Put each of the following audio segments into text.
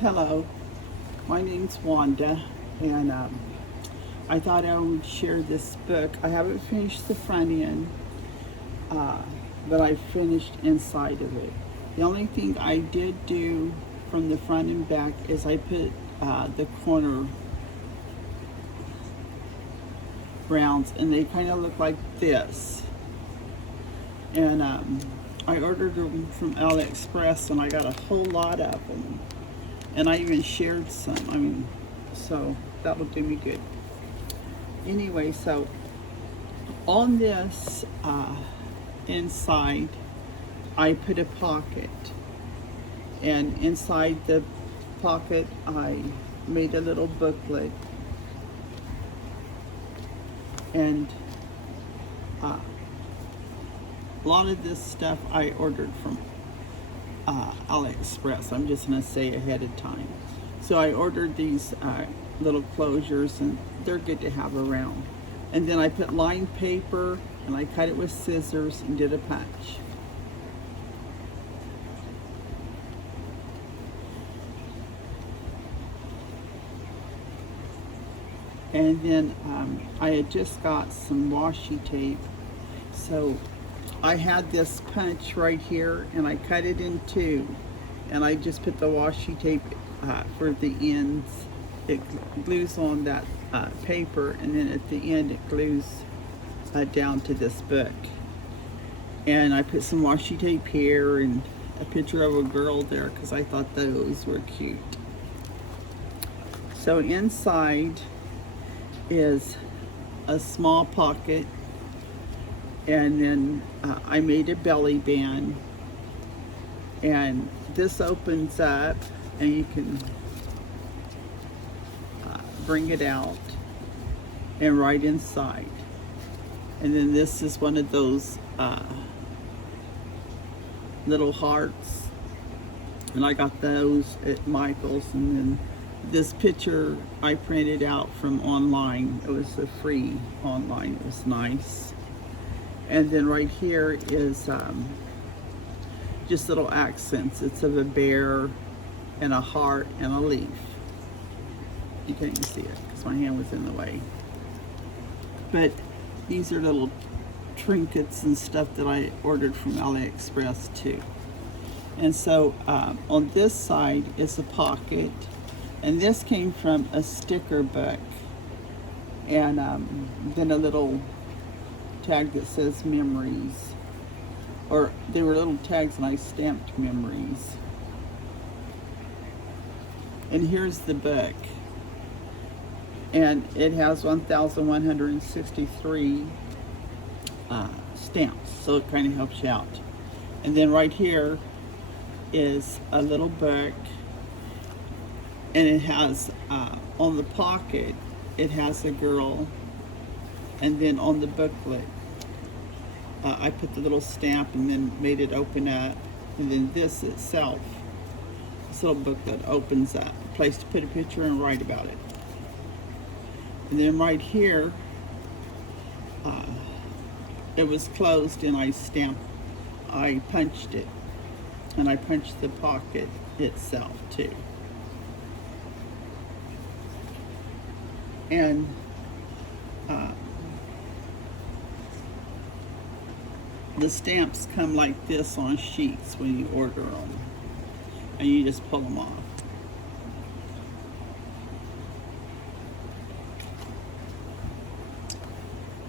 Hello, my name's Wanda, and I thought I would share this book. I haven't finished the front end, uh, but I finished inside of it. The only thing I did do from the front and back is I put the corner rounds, and they kind of look like this. And I ordered them from AliExpress, and I got a whole lot of them. And I even shared some. So that'll do me good. Anyway, so on this inside, I put a pocket, and inside the pocket, I made a little booklet, and a lot of this stuff I ordered from AliExpress. I'm just gonna say ahead of time. So I ordered these little closures, and they're good to have around. And then I put lined paper, and I cut it with scissors and did a punch. And then I had just got some washi tape, so I had this punch right here, and I cut it in two, and I just put the washi tape for the ends. It glues on that paper, and then at the end it glues down to this book. And I put some washi tape here and a picture of a girl there because I thought those were cute. So inside is a small pocket, and then I made a belly band, and this opens up and you can bring it out and right inside. And then this is one of those little hearts, and I got those at Michael's. And then this picture I printed out from online. It was a free online. It was nice. And then right here is just little accents. It's of a bear and a heart and a leaf. You can't even see it because my hand was in the way. But these are little trinkets and stuff that I ordered from AliExpress too. And so on this side is a pocket, and this came from a sticker book, and then a little tag that says memories, or they were little tags and I stamped memories. And here's the book, and it has 1,163 stamps, so it kind of helps you out. And then right here is a little book, and it has on the pocket it has a girl, and then on the booklet I put the little stamp and then made it open up, and then this itself, this little booklet opens up, a place to put a picture and write about it. And then right here it was closed, and I punched it, and I punched the pocket itself too. And the stamps come like this on sheets when you order them, and you just pull them off.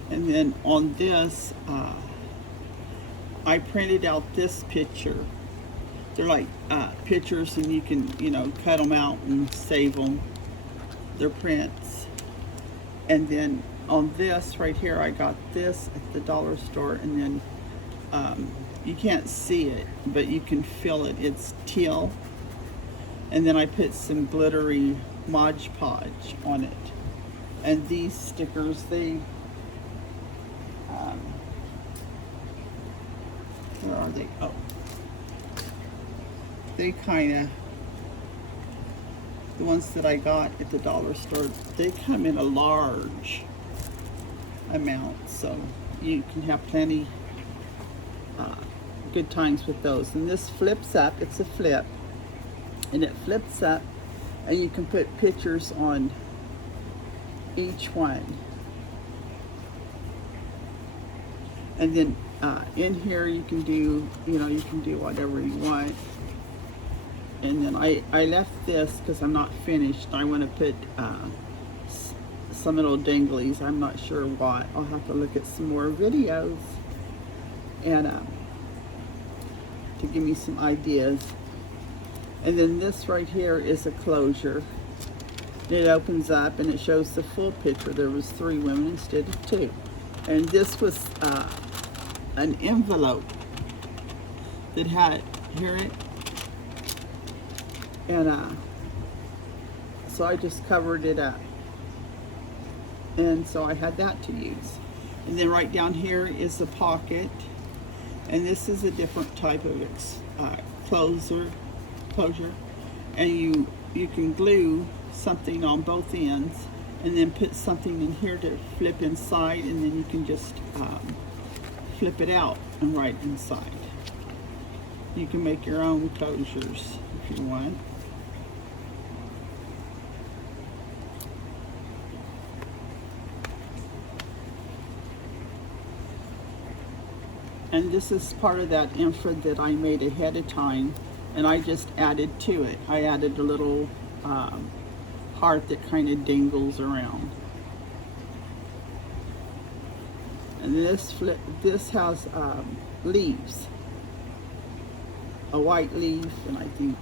And then on this, I printed out this picture. They're like pictures, and you can, cut them out and save them. They're prints. And then on this right here, I got this at the dollar store, and then you can't see it, but you can feel it. It's teal. And then I put some glittery Mod Podge on it. And these stickers, where are they? Oh, they kind of, the ones that I got at the dollar store, they come in a large amount, so you can have plenty good times with those. And this flips up, it's a flip, and it flips up and you can put pictures on each one. And then in here you can do, you can do whatever you want. And then I left this because I'm not finished. I want to put some little dinglies. I'm not sure what. I'll have to look at some more videos and to give me some ideas. And then this right here is a closure. It opens up and it shows the full picture. There was 3 women instead of 2. And this was an envelope that had, hear it? And so I just covered it up. And so I had that to use. And then right down here is the pocket. And this is a different type of closure. And you can glue something on both ends and then put something in here to flip inside, and then you can just flip it out and write inside. You can make your own closures if you want. And this is part of that infra that I made ahead of time, and I just added to it. I added a little heart that kind of dangles around. And this has leaves. A white leaf, and I think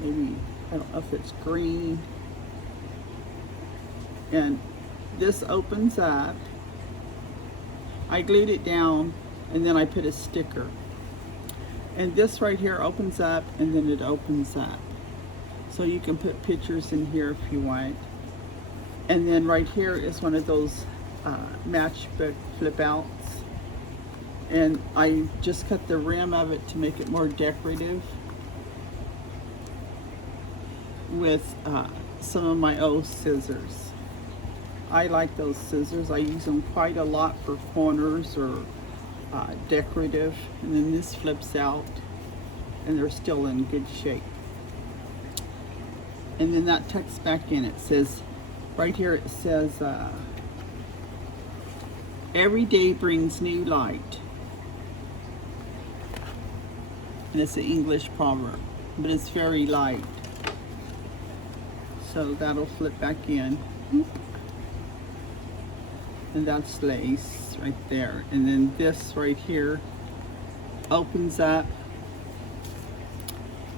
maybe, I don't know if it's green. And this opens up. I glued it down and then I put a sticker. And this right here opens up and then it opens up. So you can put pictures in here if you want. And then right here is one of those matchbook flip outs. And I just cut the rim of it to make it more decorative with some of my old scissors. I like those scissors. I use them quite a lot for corners or decorative. And then this flips out and they're still in good shape. And then that tucks back in. It says, right here it says, every day brings new light. And it's an English proverb, but it's very light. So that'll flip back in. And that's lace right there. And then this right here opens up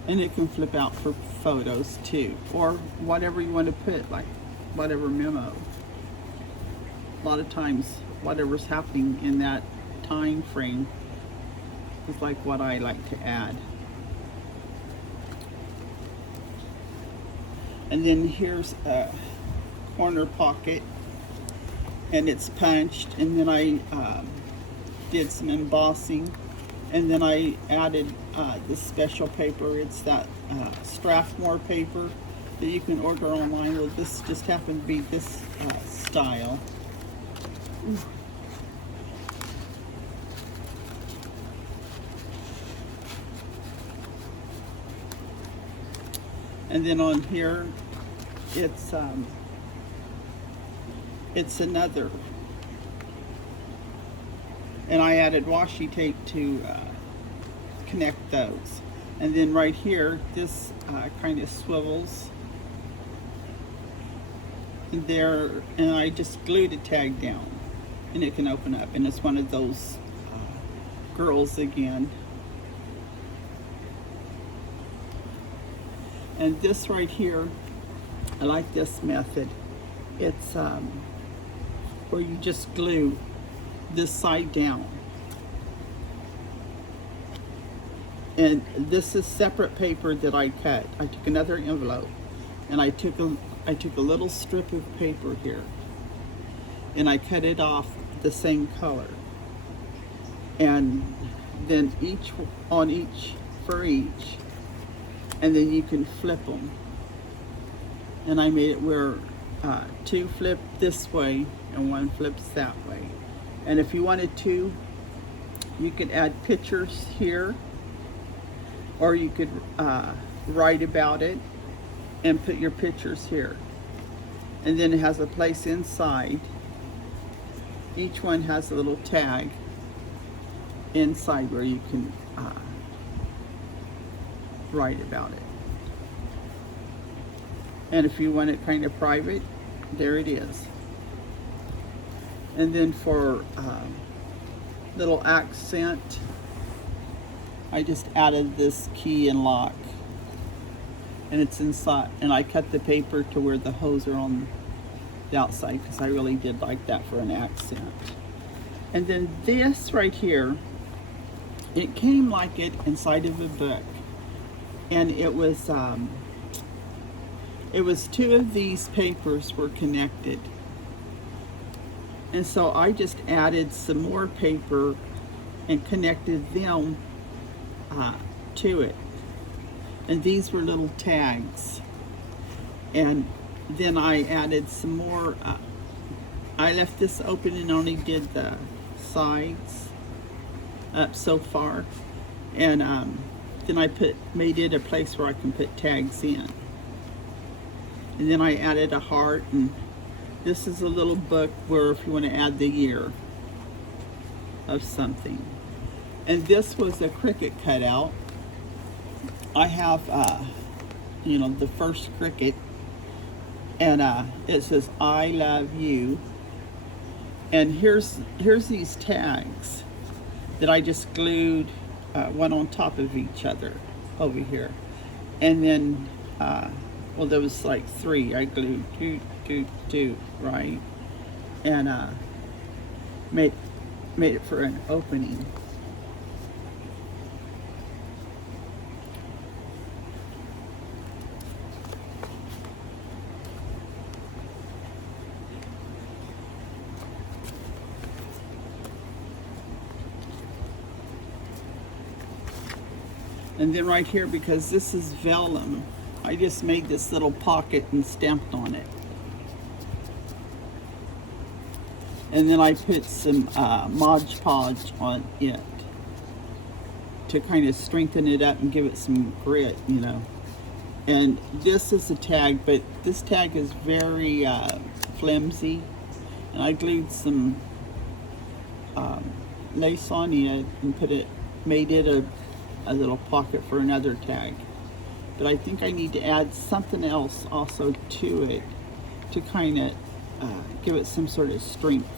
and it can flip out for photos too, or whatever you want to put, like whatever memo. A lot of times whatever's happening in that time frame is like what I like to add. And then here's a corner pocket, and it's punched, and then I did some embossing, and then I added this special paper. It's that Strathmore paper that you can order online. Well, this just happened to be this style. And then on here, it's another, and I added washi tape to connect those. And then right here, this kind of swivels there, and I just glued a tag down, and it can open up, and it's one of those girls again. And this right here, I like this method. It's where you just glue this side down. And this is separate paper that I cut. I took another envelope and I took a little strip of paper here and I cut it off the same color. And then for each, and then you can flip them. And I made it where 2 flip this way and 1 flips that way. And if you wanted to, you could add pictures here, or you could write about it and put your pictures here. And then it has a place inside. Each one has a little tag inside where you can write about it. And if you want it kind of private, there it is. And then for little accent, I just added this key and lock, and it's inside, and I cut the paper to where the hose are on the outside because I really did like that for an accent. And then this right here, it came like it inside of a book, and it was two of these papers were connected, and so I just added some more paper and connected them to it. And these were little tags. And then I added some more. I left this open and only did the sides up so far. And then I made it a place where I can put tags in. And then I added a heart, and this is a little book where if you want to add the year of something. And this was a cricket cutout. I have, you know, the first cricket, and it says, "I love you." And here's these tags that I just glued one on top of each other over here. And then, well, there was like 3. I glued two, right? And made it for an opening. And then right here, because this is vellum, I just made this little pocket and stamped on it. And then I put some Mod Podge on it to kind of strengthen it up and give it some grit, you know. And this is a tag, but this tag is very flimsy. And I glued some lace on it and made it a little pocket for another tag. But I think I need to add something else also to it to kind of give it some sort of strength.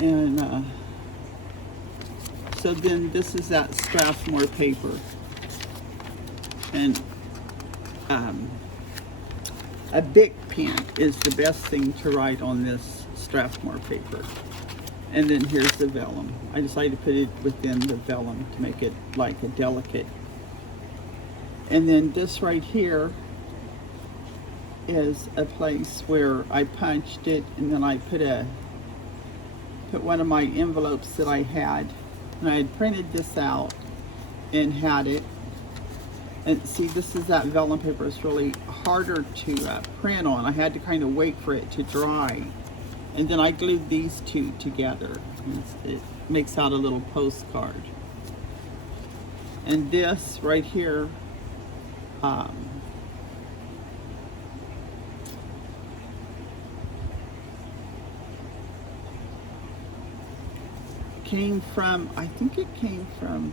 And so then this is that Strathmore paper. And a Bic pen is the best thing to write on this Strathmore paper. And then here's the vellum. I decided to put it within the vellum to make it like a delicate. And then this right here is a place where I punched it, and then I put one of my envelopes that I had, and I had printed this out and had it. And see, this is that vellum paper. It's really harder to print on. I had to kind of wait for it to dry. And then I glued these two together. It makes out a little postcard. And this right here, came from, I think it came from,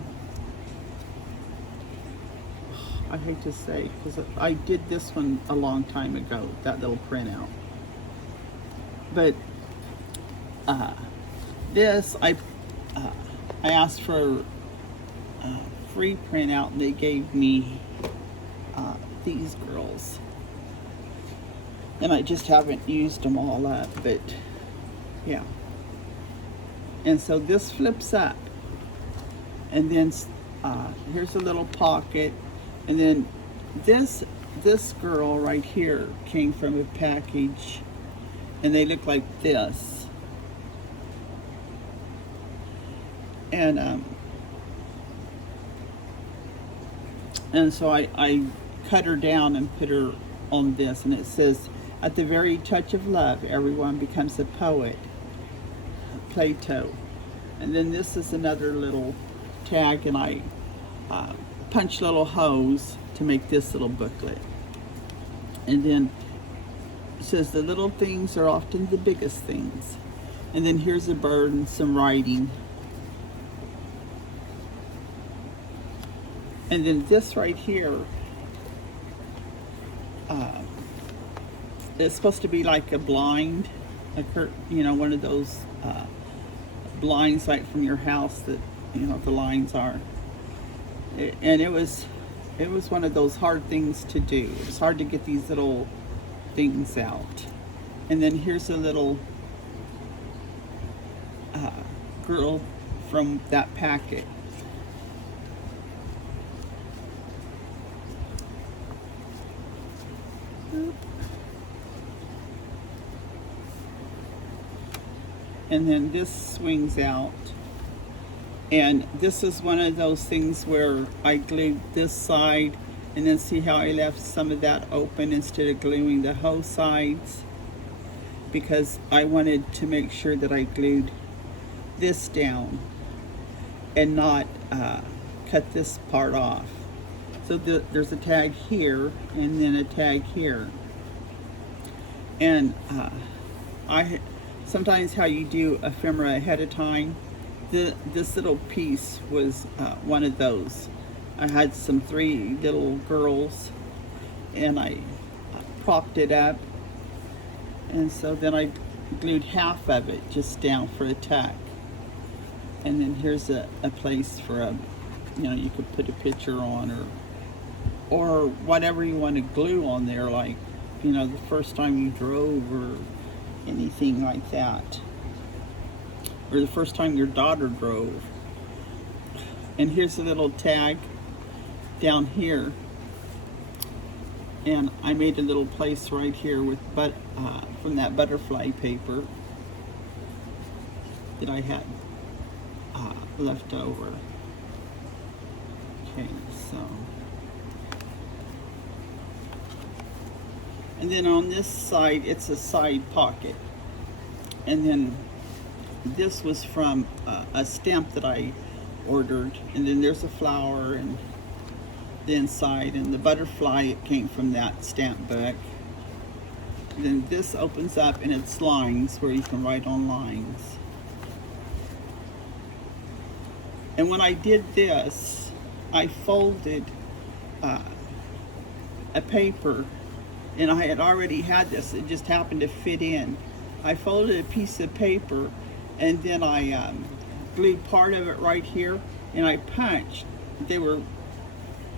I hate to say, because I did this one a long time ago, that little printout. But this, I asked for a free printout, and they gave me these girls. And I just haven't used them all up, but yeah. And so this flips up. And then here's a little pocket. And then this girl right here came from a package, and they look like this. And so I cut her down and put her on this, and it says, "At the very touch of love, everyone becomes a poet." Plato. And then this is another little tag, and I punch little holes to make this little booklet. And then it says the little things are often the biggest things. And then here's a bird and some writing. And then this right here it's supposed to be like a blind, you know, one of those blinds like from your house that, you know, the lines are. And it was one of those hard things to do. It was hard to get these little things out. And then here's a little girl from that packet. And then this swings out. And this is one of those things where I glued this side, and then see how I left some of that open instead of gluing the whole sides, because I wanted to make sure that I glued this down and not cut this part off. So there's a tag here and then a tag here. And sometimes how you do ephemera ahead of time, this little piece was one of those. I had some 3 little girls, and I propped it up, and so then I glued half of it just down for a tack. And then here's a place for you know, you could put a picture on, or whatever you want to glue on there, like, you know, the first time you drove or anything like that, or the first time your daughter drove. And here's a little tag down here, and I made a little place right here with from that butterfly paper that I had left over. Okay, so, and then on this side, it's a side pocket. And then this was from a stamp that I ordered. And then there's a flower and the inside, and the butterfly, it came from that stamp book. And then this opens up and it's lines where you can write on lines. And when I did this, I folded a paper, and I had already had this, it just happened to fit in. I folded a piece of paper, and then I glued part of it right here, and I punched. They were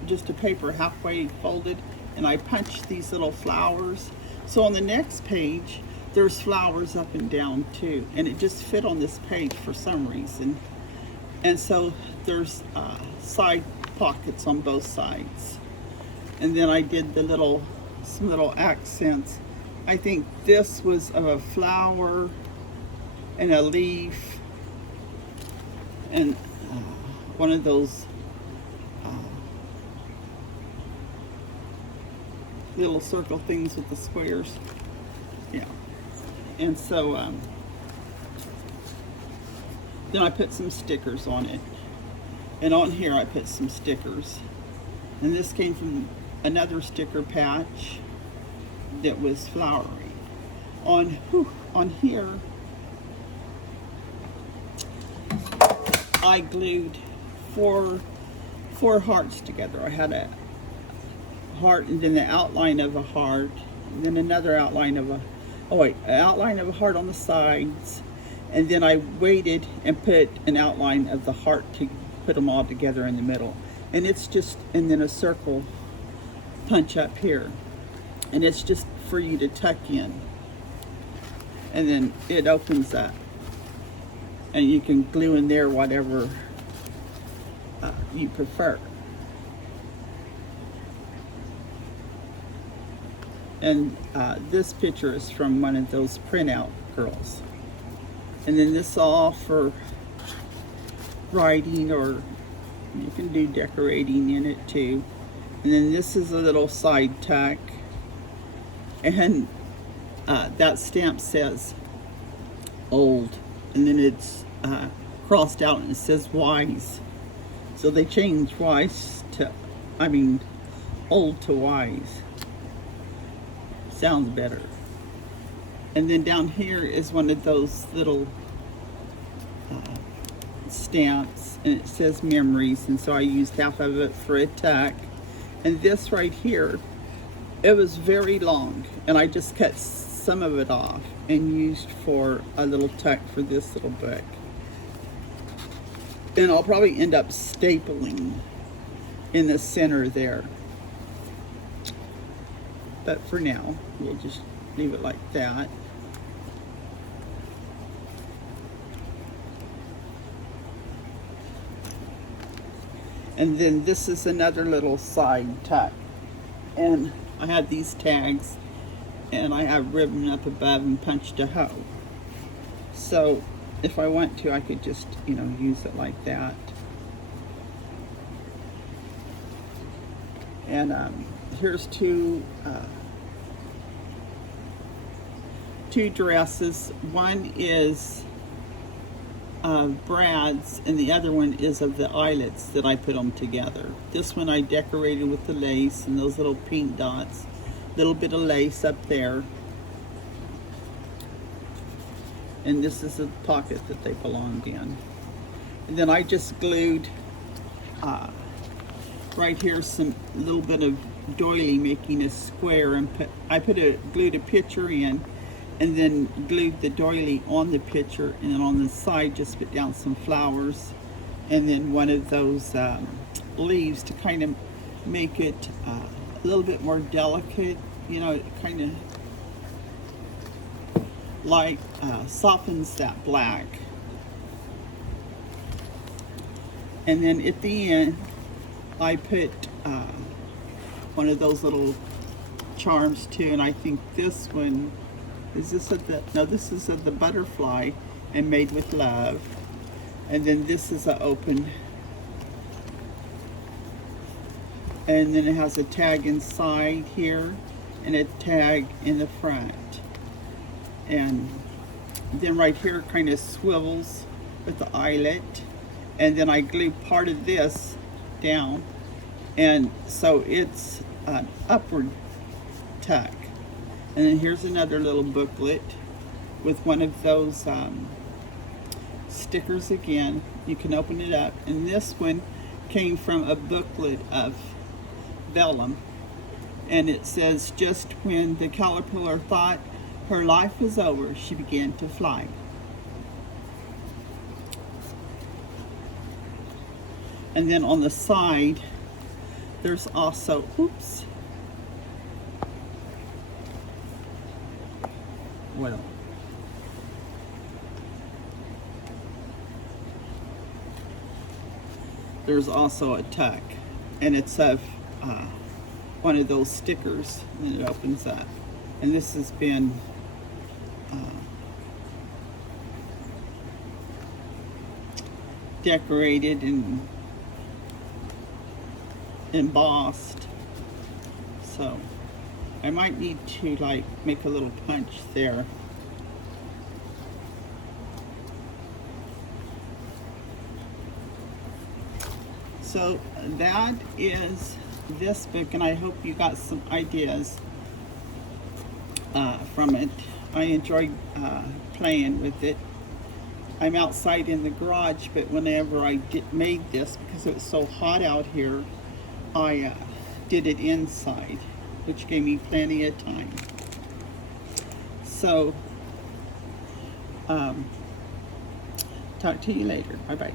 just a paper halfway folded, and I punched these little flowers. So on the next page, there's flowers up and down too, and it just fit on this page for some reason. And so there's side pockets on both sides. And then I did some little accents. I think this was of a flower and a leaf and one of those little circle things with the squares. Yeah. And so then I put some stickers on it. And on here I put some stickers. And this came from another sticker patch that was flowery. On here, I glued four hearts together. I had a heart, and then the outline of a heart, and then another outline of an outline of a heart on the sides, and then I waited and put an outline of the heart to put them all together in the middle. And it's just, and then a circle punch up here, and it's just for you to tuck in, and then it opens up, and you can glue in there whatever you prefer. And this picture is from one of those printout girls. And then this is all for writing, or you can do decorating in it too. And then this is a little side tuck. And that stamp says old, and then it's crossed out and it says wise. So they changed wise to I mean, old to wise. Sounds better. And then down here is one of those little stamps, and it says memories, and so I used half of it for a tuck. And this right here, it was very long, and I just cut some of it off and used for a little tuck for this little book. And I'll probably end up stapling in the center there. But for now, we'll just leave it like that. And then this is another little side tuck. And I had these tags, and I have ribbon up above and punched a hole. So if I want to, I could just, use it like that. And here's two dresses. One is Brad's, and the other one is of the eyelets that I put them together. This one I decorated with the lace and those little pink dots. Little bit of lace up there. And this is the pocket that they belonged in. And then I just glued right here some little bit of doily making a square, and glued a picture in, and then glued the doily on the picture, and then on the side just put down some flowers, and then one of those leaves to kind of make it a little bit more delicate, it kind of like softens that black. And then at the end I put one of those little charms too, and I think this one is this of the butterfly and made with love. And then this is an open, and then it has a tag inside here and a tag in the front. And then right here kind of swivels with the eyelet, and then I glue part of this down, and so it's an upward tuck. And then here's another little booklet with one of those stickers again. You can open it up, and this one came from a booklet of vellum, and it says, "Just when the caterpillar thought her life was over, she began to fly." And then on the side, there's also, there's also a tuck, and it's of one of those stickers, and it opens up. And this has been decorated and embossed, so I might need to make a little punch there. So that is this book, and I hope you got some ideas from it. I enjoyed playing with it. I'm outside in the garage, but whenever I made this, because it was so hot out here, I did it inside, which gave me plenty of time. So, talk to you later. Bye-bye.